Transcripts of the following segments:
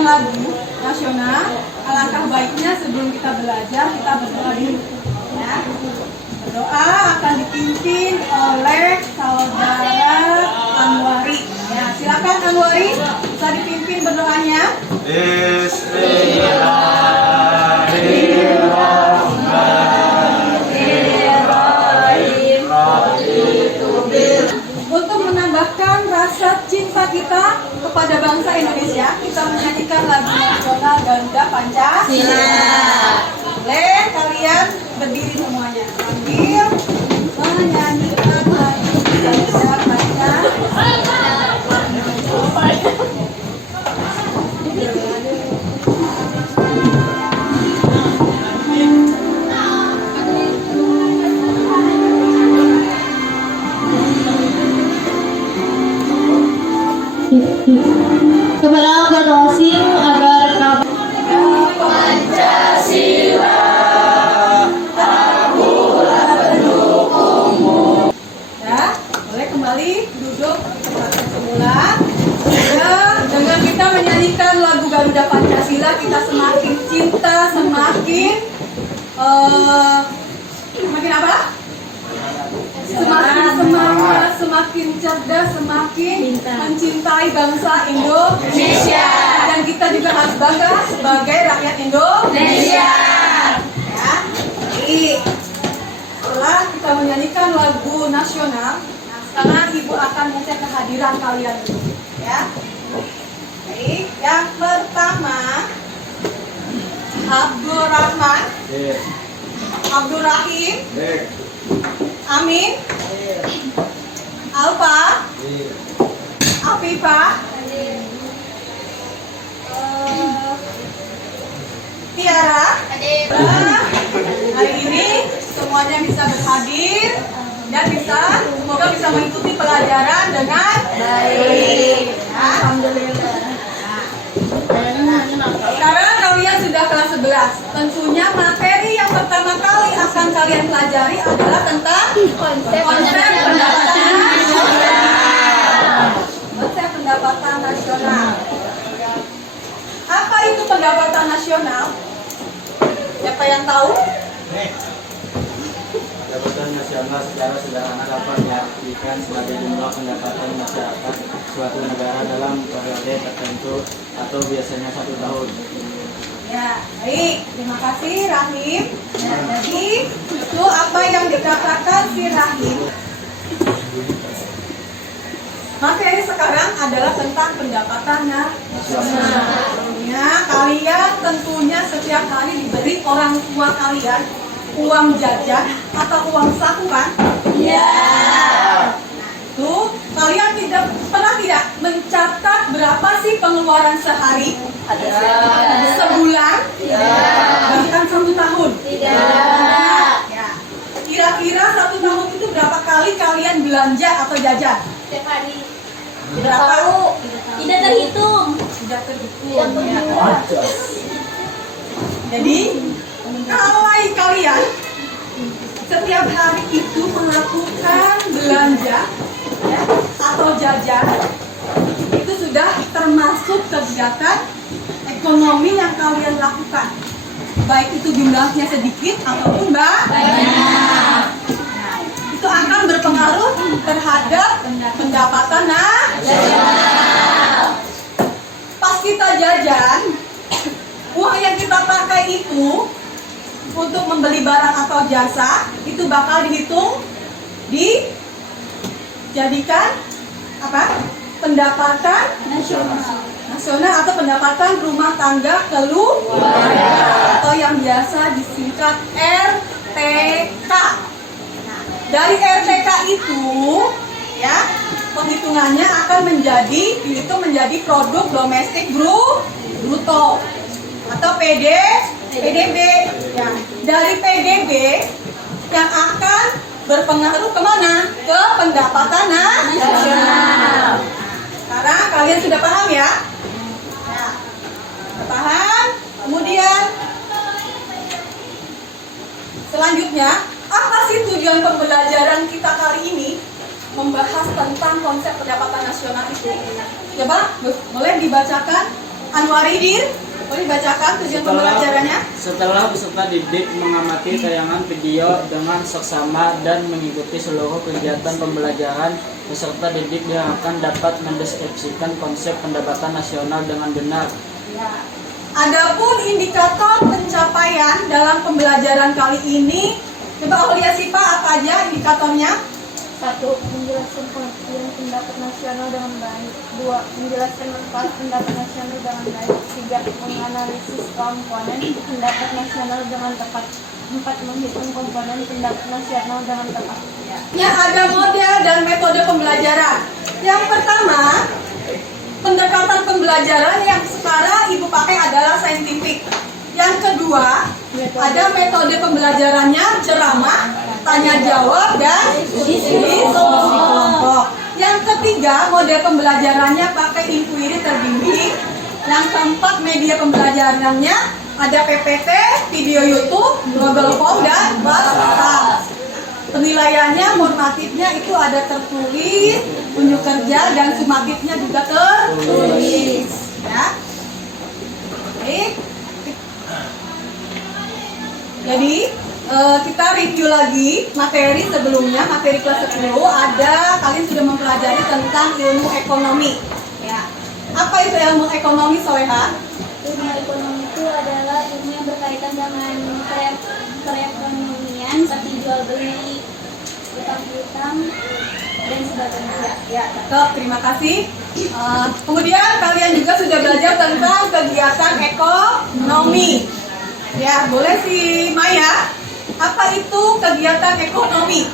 Lagu nasional, alangkah baiknya sebelum kita belajar kita berdoa dulu, ya. Berdoa akan dipimpin oleh saudara Anwari. Ya, silakan Anwari, bisa dipimpin berdoanya. Untuk menambahkan rasa cinta kita kepada bangsa Indonesia, kita menyanyikan lagu nasional Garuda Pancasila. Boleh kalian berdiri semuanya sambil menyanyikan lagu Garuda Pancasila. Kepada anggota OSIM agar Pancasila, akulah pendukungmu. Ya, boleh kembali duduk di tempat semula. Ya, dengan kita menyanyikan lagu Garuda Pancasila, kita semakin cinta, semakin apa? Semakin semangat, semakin cerdas, semakin mencintai bangsa Indonesia. Dan kita juga harus bangga sebagai rakyat Indonesia. Ya. Jadi, setelah kita menyanyikan lagu nasional, nah sekarang Ibu akan mengecek kehadiran kalian. Ya. Baik, yang pertama Abdul Rahman, Abdul Rahim, Amin, Alfa, Afifah, Tiara. Hari ini semuanya bisa berhadir dan semoga bisa mengikuti pelajaran dengan baik. Alhamdulillah. Sekarang kalian sudah kelas 11. Tentunya materi yang pertama kali akan kalian pelajari adalah tentang konsep pendapatan nasional. Konsep pendapatan nasional. Apa itu pendapatan nasional? Siapa yang tahu? Pendapatan nasional secara sederhana dapat diartikan sebagai jumlah pendapatan masyarakat suatu negara dalam periode tertentu atau biasanya 1 tahun. Ya, baik. Terima kasih Rahim. Ya, jadi itu apa yang dikatakan si Rahim. Materi sekarang adalah tentang pendapatan nasional. Ya, kalian tentunya setiap hari diberi orang tua kalian uang jajan atau uang saku kan? Ya. Itu kalian pernah tidak mencatat berapa sih pengeluaran sehari? Ada. Sebulan? Tidak. Bahkan 1 tahun? Tidak. Ya. Kira-kira 1 tahun itu berapa kali kalian belanja atau jajan? setiap hari. Berapa? Tidak terhitung. Tidak terhitung. Ya. Jadi kalau kalian setiap hari itu melakukan belanja ya, atau jajan, itu sudah termasuk kegiatan ekonomi yang kalian lakukan, baik itu jumlahnya sedikit ataupun banyak. Nah, itu akan berpengaruh terhadap pendapatan nasional. Pas kita jajan, uang yang kita pakai itu untuk membeli barang atau jasa itu bakal dihitung, dijadikan apa? pendapatan nasional atau pendapatan rumah tangga keluarga atau yang biasa disingkat RTK. Nah, dari RTK itu ya penghitungannya akan dihitung menjadi produk domestik bruto atau PDB ya. Dari PDB yang akan berpengaruh kemana? Ke pendapatan nasional. Sekarang kalian sudah paham ya? Nah, paham? Kemudian selanjutnya, apa sih tujuan pembelajaran kita kali ini? Membahas tentang konsep pendapatan nasional itu. Coba, boleh dibacakan Anwaridin? Boleh dibacakan tujuan pembelajarannya? Setelah peserta didik mengamati tayangan video dengan seksama dan mengikuti seluruh kegiatan pembelajaran, peserta didik diharapkan dapat mendeskripsikan konsep pendapatan nasional dengan benar. Ya. Adapun indikator pencapaian dalam pembelajaran kali ini, coba lihat sih Pak, apa aja indikatornya? 1. Menjelaskan pengertian pendapat nasional dengan baik. 2. Menjelaskan manfaat pendapat nasional dengan baik. 3. Menganalisis komponen pendapat nasional dengan tepat. 4. Menghitung komponen pendapat nasional dengan tepat. Ya, ada model dan metode pembelajaran. Yang pertama, pendekatan pembelajaran yang sekarang Ibu pakai adalah saintifik. Yang kedua, ada metode pembelajarannya ceramah, tanya jawab, dan diskusi kelompok. Yang ketiga, model pembelajarannya pakai inquiry terbimbing. Yang keempat, media pembelajarannya ada PPT, video YouTube, Google Form, dan WhatsApp. Penilaiannya, normatifnya itu ada tertulis, unjuk kerja, dan sumatifnya juga tertulis. Ya. Baik. Jadi kita review lagi materi sebelumnya, materi kelas 10 ada, kalian sudah mempelajari tentang ilmu ekonomi. Ya. Apa itu ilmu ekonomi, Soleha? Ilmu ekonomi itu adalah ilmu yang berkaitan dengan perekonomian seperti jual beli, utang piutang, dan sebagainya. Ya, cakep, terima kasih. Kemudian kalian juga sudah belajar tentang kegiatan ekonomi. Ya, boleh si Maya. Apa itu kegiatan ekonomi?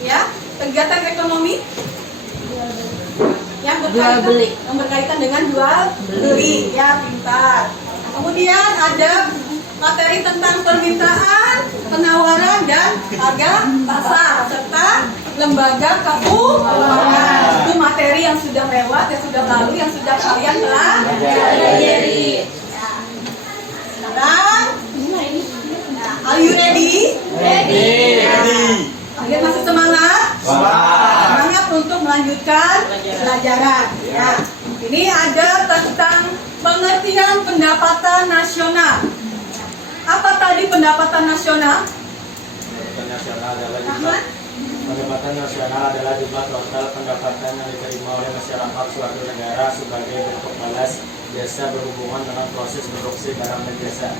Ya, kegiatan ekonomi yang berkaitan dengan jual beli. Ya, pintar. Kemudian ada materi tentang permintaan, penawaran, dan harga pasar serta lembaga keuangan. Itu materi yang sudah lewat, yang sudah lalu, yang sudah kalian pelajari. Sekarang, are you ready? Kalian masih semangat? Semangat untuk melanjutkan pelajaran. Ya. Ini ada tentang pengertian pendapatan nasional. Apa tadi pendapatan nasional? Pendapatan nasional adalah jumlah total pendapatan yang diterima oleh masyarakat suatu negara sebagai bentuk balas jasa berhubungan dengan proses produksi barang dan jasa.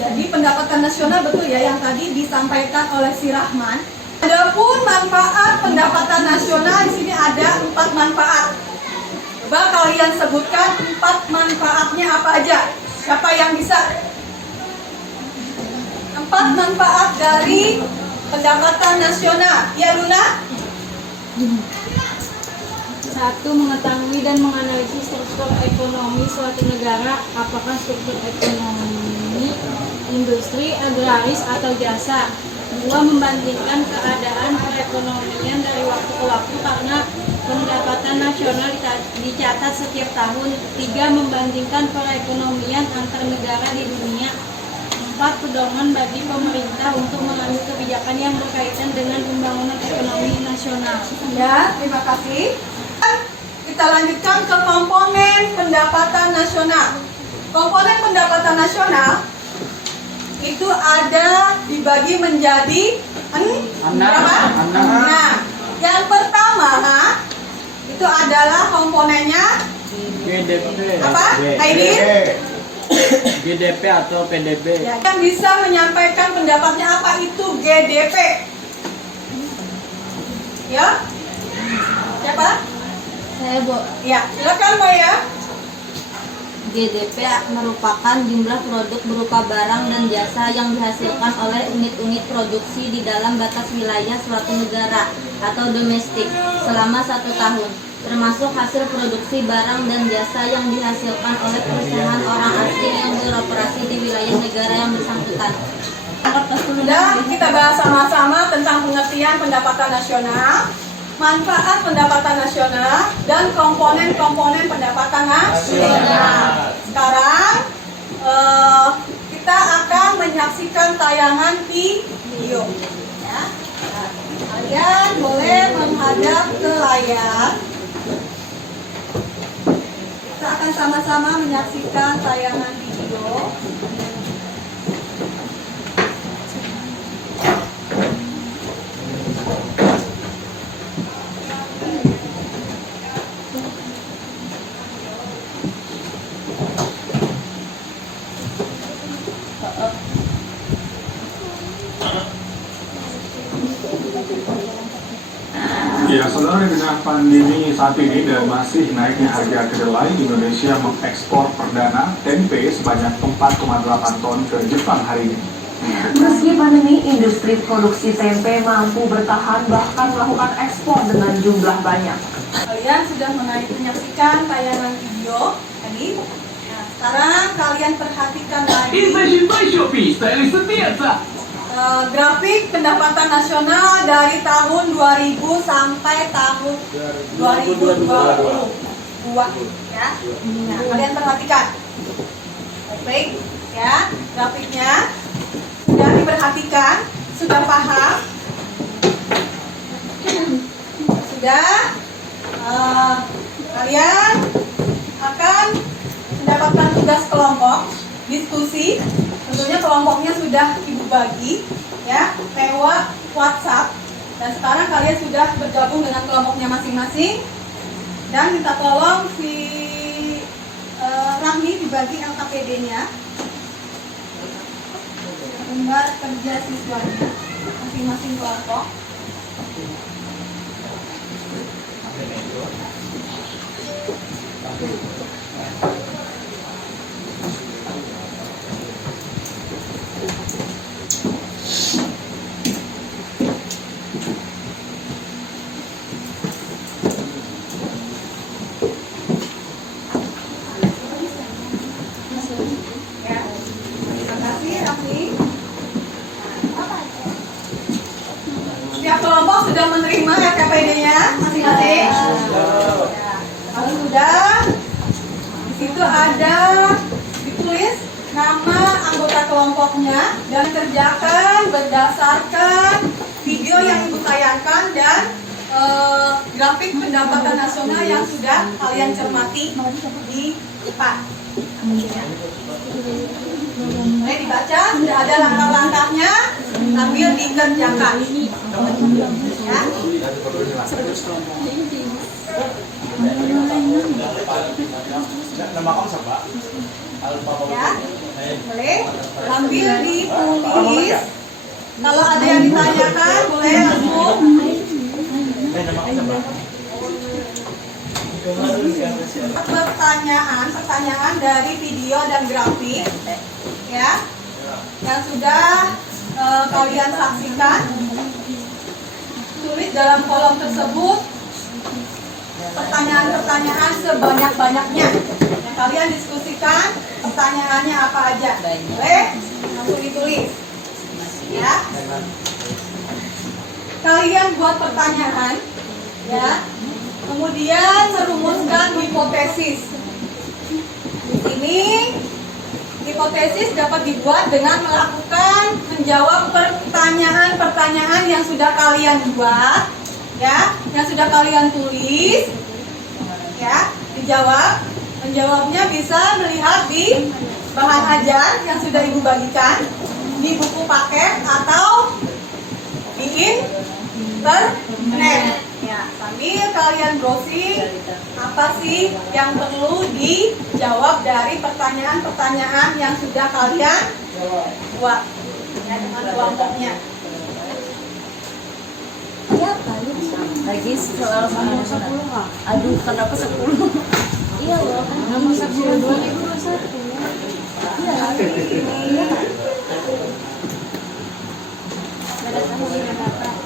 Jadi pendapatan nasional betul ya yang tadi disampaikan oleh si Rahman. Adapun manfaat pendapatan nasional di sini ada 4 manfaat. Coba kalian sebutkan 4 manfaatnya apa aja? Siapa yang bisa? 4 manfaat dari pendapatan nasional. Ya, Luna? 1. Mengetahui dan menganalisis struktur ekonomi suatu negara, apakah struktur ekonomi, industri, agraris, atau jasa. 2. Membandingkan keadaan perekonomian dari waktu ke waktu karena pendapatan nasional dicatat setiap tahun. 3. Membandingkan perekonomian antar negara di dunia. 4. Pedoman bagi pemerintah untuk mengambil kebijakan yang berkaitan dengan pembangunan ekonomi nasional. Ya, terima kasih. Kita lanjutkan ke komponen pendapatan nasional. Komponen pendapatan nasional itu ada dibagi menjadi berapa? 6. Yang pertama itu adalah komponennya GDP. apa? Aidin? GDP atau PDB. Ya, yang bisa menyampaikan pendapatnya apa itu GDP? Ya? Siapa? Saya Bu. Ya, silakan Maya. GDP merupakan jumlah produk berupa barang dan jasa yang dihasilkan oleh unit-unit produksi di dalam batas wilayah suatu negara atau domestik selama 1 tahun, termasuk hasil produksi barang dan jasa yang dihasilkan oleh perusahaan orang asing yang beroperasi di wilayah negara yang bersangkutan. Dan kita bahas sama-sama tentang pengertian pendapatan nasional, manfaat pendapatan nasional, dan komponen-komponen pendapatan nasional. Sekarang kita akan menyaksikan tayangan video. Ya. Nah, kalian boleh menghadap ke layar. Kita akan sama-sama menyaksikan tayangan video. Ya, saudara, di tengah pandemi saat ini dan masih naiknya harga kedelai, Indonesia mengekspor perdana tempe sebanyak 4,8 ton ke Jepang hari ini. Meski pandemi, industri produksi tempe mampu bertahan bahkan melakukan ekspor dengan jumlah banyak. Kalian sudah menyaksikan tayangan video tadi. Nah, sekarang kalian perhatikan lagi grafik pendapatan nasional dari tahun 2000 sampai tahun 2022 ya. Nah, kalian perhatikan. Baik ya, grafiknya sudah diperhatikan, sudah paham? Sudah? Kalian akan mendapatkan tugas kelompok, diskusi. Tentunya kelompoknya sudah ibu bagi ya lewat WhatsApp, dan sekarang kalian sudah bergabung dengan kelompoknya masing-masing, dan minta tolong si Rahmi dibagi LKPD-nya, lembar kerja siswanya masing-masing kelompok. Ya, terima kasih Rahmi. Setiap kelompok sudah menerima LKPD-nya masing-masing. Kalau sudah, di situ ada ditulis nama anggota kelompoknya dan kerjakan berdasarkan video yang ibu tayangkan dan grafik pendapatan nasional yang sudah kalian cermati di depan. Boleh dibaca, sudah ada langkah-langkahnya, sambil dikerjakan. Ya. Ya, boleh sambil ditulis. Kalau ada yang ditanyakan, boleh langsung. Pertanyaan dari video dan grafik ya yang sudah kalian saksikan, tulis dalam kolom tersebut pertanyaan-pertanyaan sebanyak-banyaknya yang kalian diskusikan. Pertanyaannya apa aja, boleh langsung ditulis ya. Kalian buat pertanyaan ya, kemudian merumuskan hipotesis. Di sini hipotesis dapat dibuat dengan menjawab pertanyaan-pertanyaan yang sudah kalian buat, ya, yang sudah kalian tulis, ya, dijawab. Menjawabnya bisa melihat di bahan ajar yang sudah ibu bagikan, di buku paket atau di internet. Ya, sambil kalian browsing apa sih yang perlu dijawab. menjawab dari pertanyaan-pertanyaan yang sudah kalian buat ya, dengan kelompoknya. Iya kali lagi selalu sama 10 kak. Aduh kenapa 10? Iya loh kan Nomor 10 2021. iya iya kak. Pada tahun yang dapat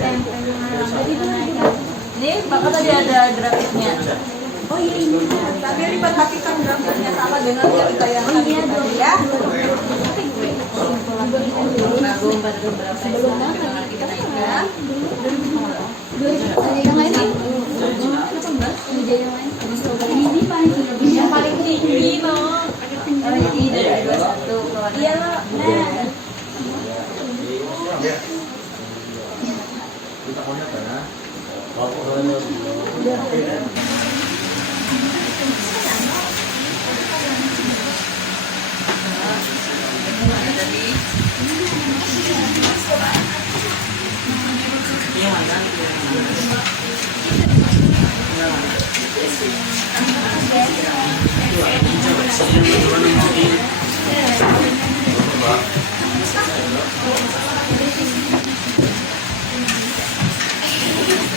tempe mengalami Ini bapak tadi ada grafiknya. Oh iya ini. Tapi diperhatikan grafiknya sama dengan yang ditayangkan Iya tadi dong ya. Sebelum banget kita kan yang paling tinggi loh. Oh ini dari 21. Iya loh. Nah.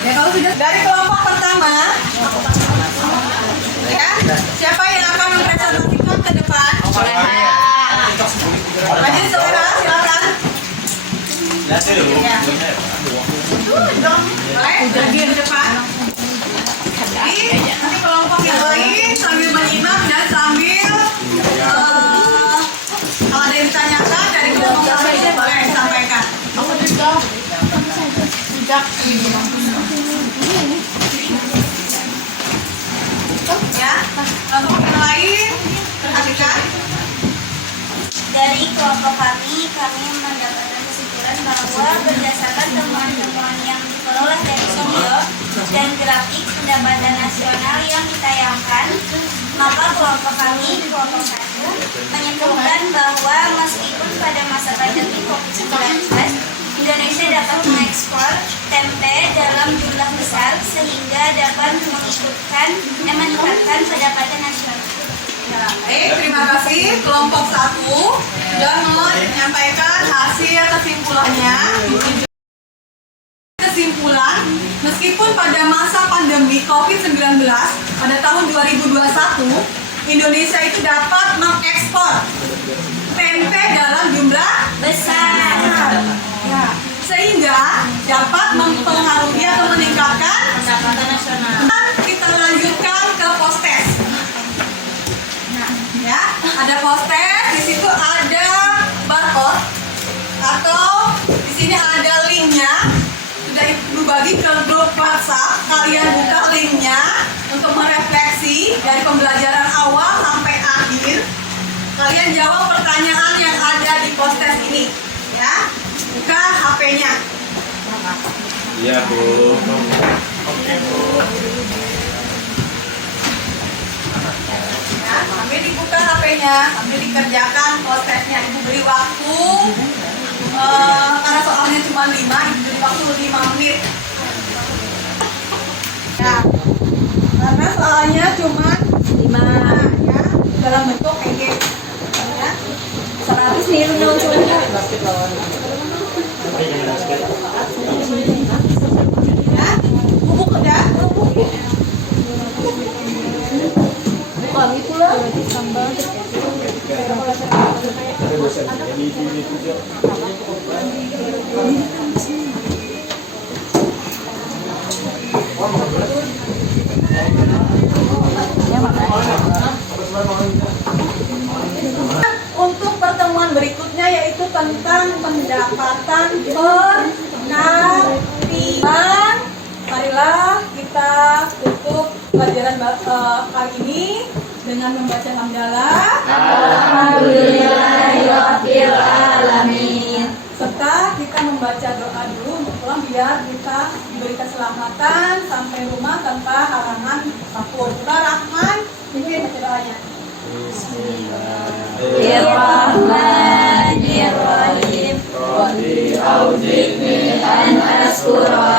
Ya, kalau sudah dari kelompok pertama, ya, siapa yang akan mempresentasikan ke depan? Maju Soleha, silakan. Ya. Boleh, lagi ke depan. Jadi, nanti kelompok yang lain sambil menyimak dan sambil kalau ada yang ditanyakan dari kelompok lain boleh sampaikan. Ya, kelompok yang lain perhatikan. Dari kelompok kami mendapatkan kesimpulan bahwa berdasarkan temuan-temuan yang diperoleh dari video dan grafik pendapatan nasional yang ditayangkan, maka kelompok kami, kelompok 1, menyimpulkan bahwa meskipun pada masa pandemi COVID-19, Indonesia dapat mengekspor tempe dalam jumlah besar sehingga dapat meningkatkan pendapatan nasional. Baik, terima kasih kelompok 1 sudah menyampaikan hasil kesimpulannya. Kesimpulan, meskipun pada masa pandemi COVID-19 pada tahun 2021, Indonesia itu dapat mengekspor tempe dalam jumlah Besar. ya, sehingga dapat mempengaruhi atau meningkatkan Pendapatan nasional. Kita lanjutkan ke postes. Nah, ya, ada postes, di situ ada barcode atau di sini ada linknya. Sudah Ibu bagi ke grup WhatsApp. Kalian buka linknya untuk merefleksi dari pembelajaran awal sampai akhir. Kalian jawab pertanyaan yang ada di postes ini, ya. Buka HP-nya. Iya, Bu. Ya, sambil dibuka HP-nya, sambil dikerjakan prosesnya. Ibu beri waktu, karena soalnya cuma 5, Ibu beri waktu 5 menit. Ya, karena soalnya cuma 5, ya, dalam bentuk EG. Ya, 100 nih lu sebentar. ya, bubuk udah. Bukan itu lah. Untuk pertemuan berikutnya yaitu tentang pendapatan per kapita. Marilah kita tutup pelajaran kali ini dengan membaca hamdalah. Alhamdulillahirabbil alamin. Serta kita membaca doa dulu untuk pulang biar kita diberi keselamatan sampai rumah tanpa halangan apapun. Rahman, mungkin baca doanya. Bismillahirrahmanirrahim. Rabbi auzi'ni an askura